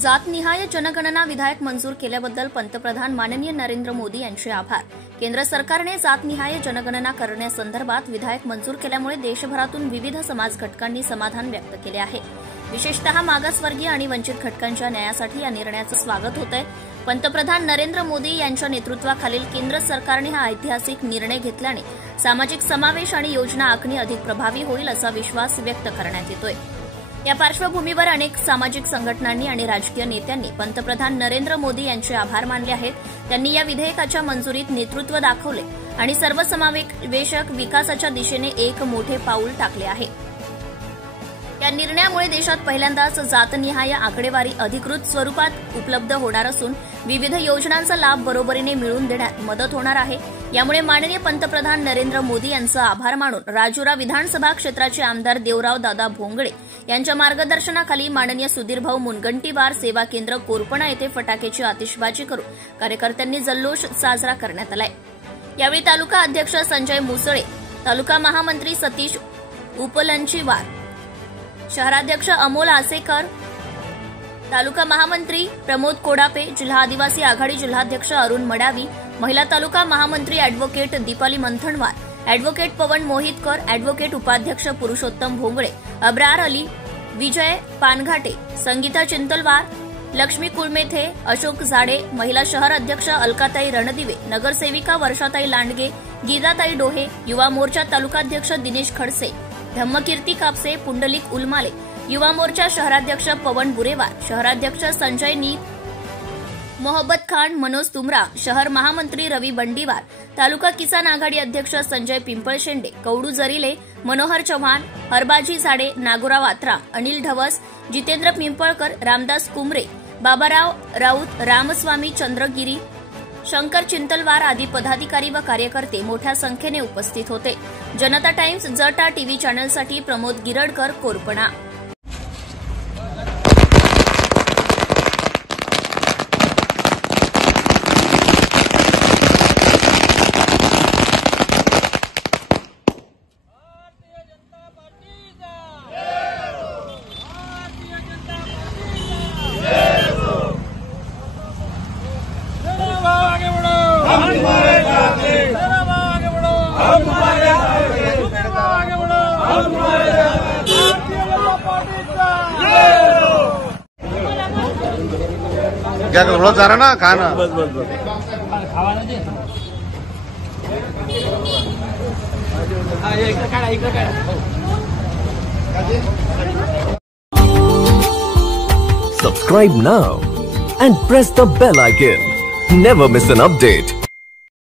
जातनिहाय जनगणना विधेयक मंजूर केल्याबद्दल पंतप्रधान माननीय नरेंद्र मोदी यांचे आभार। केंद्र सरकारने जातनिहाय जनगणना करण्यासंदर्भात विधेयक मंजूर केल्यामुळे देशभरातून विविध समाज घटकांनी समाधान व्यक्त केले आहे। विशेषतः मागासवर्गीय आणि वंचित घटकांच्या न्यायासाठी या निर्णयाचं स्वागत होत आहे। पंतप्रधान नरेंद्र मोदी यांच्या नेतृत्वाखालील केंद्र सरकारने हा ऐतिहासिक निर्णय घेतल्याने सामाजिक समावेश आणि योजना आखणी अधिक प्रभावी होईल असा विश्वास व्यक्त करण्यात येतोय। या पार्श्वभूमीवर अनेक सामाजिक संघटनांनी आणि राजकीय नेत्यांनी पंतप्रधान नरेंद्र मोदी यांचे आभार मानले आहेत। त्यांनी या विधेयकाच्या मंजुरीत नेतृत्व दाखवले आणि सर्वसमावेशक विकासाच्या दिशेने एक मोठे पाऊल टाकले आहे। या निर्णयामुळे देशात पहिल्यांदाच जातनिहाय आकडेवारी अधिकृत स्वरूपात उपलब्ध होणार असून विविध योजनांचा लाभ बरोबरीने मिळवून देण्यात मदत होणार आहे। यामुळे माननीय पंतप्रधान नरेंद्र मोदी यांचा आभार मानून राजुरा विधानसभा क्षेत्राचे आमदार देवराव दादा भोंगळे यांच्या मार्गदर्शनाखाली माननीय सुधीरभाऊ मुनगंटीवार सेवा केंद्र कोरपणा येथे फटाक्याची आतिषबाजी करून कार्यकर्त्यांनी जल्लोष साजरा करण्यात आलाय। यावेळी तालुका अध्यक्ष संजय मुसळे, तालुका महामंत्री सतीश उपलंचीवार, शहराध्यक्ष अमोल आसेकर, तालुका महामंत्री प्रमोद कोडापे, जिल्हा आदिवासी आघाडी जिल्हाध्यक्ष अरुण मडावी, महिला तालुका महामंत्री अॅडव्होकेट दीपाली मंथनवार, अॅडव्होकेट पवन मोहितकर, अॅडव्होकेट उपाध्यक्ष पुरुषोत्तम भोंगळे, अब्रार अली, विजय पानघाटे, संगीता चिंतलवार, लक्ष्मी कुळमेथे, अशोक झाडे, महिला शहर अध्यक्ष अलकाताई रणदिवे, नगरसेविका वर्षाताई लांडगे, गीताताई डोहे, युवा मोर्चा तालुकाध्यक्ष दिनेश खडसे, धम्मकीर्ती कापसे, पुंडलिक उलमाले, युवा मोर्चा शहराध्यक्ष पवन बुरेवार, शहराध्यक्ष संजय नी, मोहब्बत खान, मनोज तुमरा, शहर महामंत्री रवी बंडीवार, तालुका किसान आघाडी अध्यक्ष संजय पिंपळशेंडे, कौडू जरीले, मनोहर चव्हाण, हरबाजी झाडे, नागोराव आत्रा, अनिल ढवस, जितेंद्र पिंपळकर, रामदास कुमरे, बाबाराव राऊत, रामस्वामी चंद्रगिरी, शंकर चिंतलवार आदी पदाधिकारी व कार्यकर्ते मोठ्या संख्येने उपस्थित होते। जनता टाइम्स जटा टीव्ही चॅनलसाठी प्रमोद गिरडकर, कोरपणा। क्या थोड़ा चारा ना खाना बस बस बस Subscribe now and press the bell icon. Never miss an update.